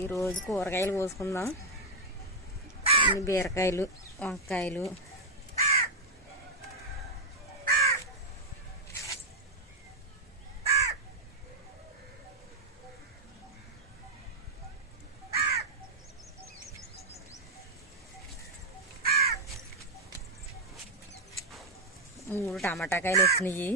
ఈరోజు కూరగాయలు కోసుకుందాం. బీరకాయలు, వంకాయలు, మూడు టమాటాకాయలు వచ్చినాయి.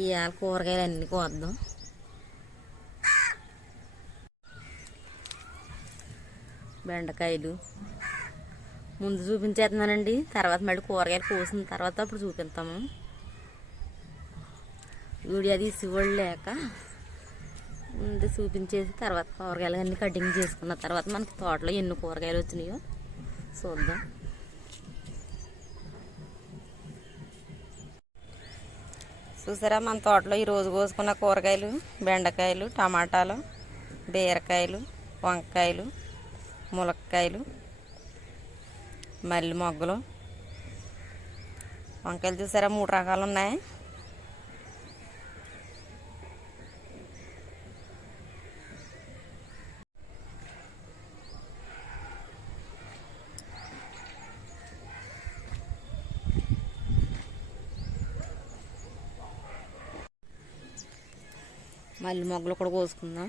ఇవాళ కూరగాయలు అన్నీ కోద్దాం. బెండకాయలు ముందు చూపించేస్తున్నానండి, తర్వాత మళ్ళీ కూరగాయలు కోసిన తర్వాత అప్పుడు చూపిస్తాము. వీడియో తీసి కూడా లేక ముందు చూపించేసి తర్వాత కూరగాయలు అన్నీ కటింగ్ చేసుకున్న తర్వాత మనకి తోటలో ఎన్ని కూరగాయలు వచ్చినాయో చూద్దాం. చూసారా, మన తోటలో ఈరోజు కోసుకున్న కూరగాయలు బెండకాయలు, టమాటాలు, బీరకాయలు, వంకాయలు, ములక్కాయలు, మల్లి మొగ్గలు. వంకాయలు చూసారా, 3 రకాలు ఉన్నాయి. మల్లి మొగ్గలు కూడా కోసుకుందాం.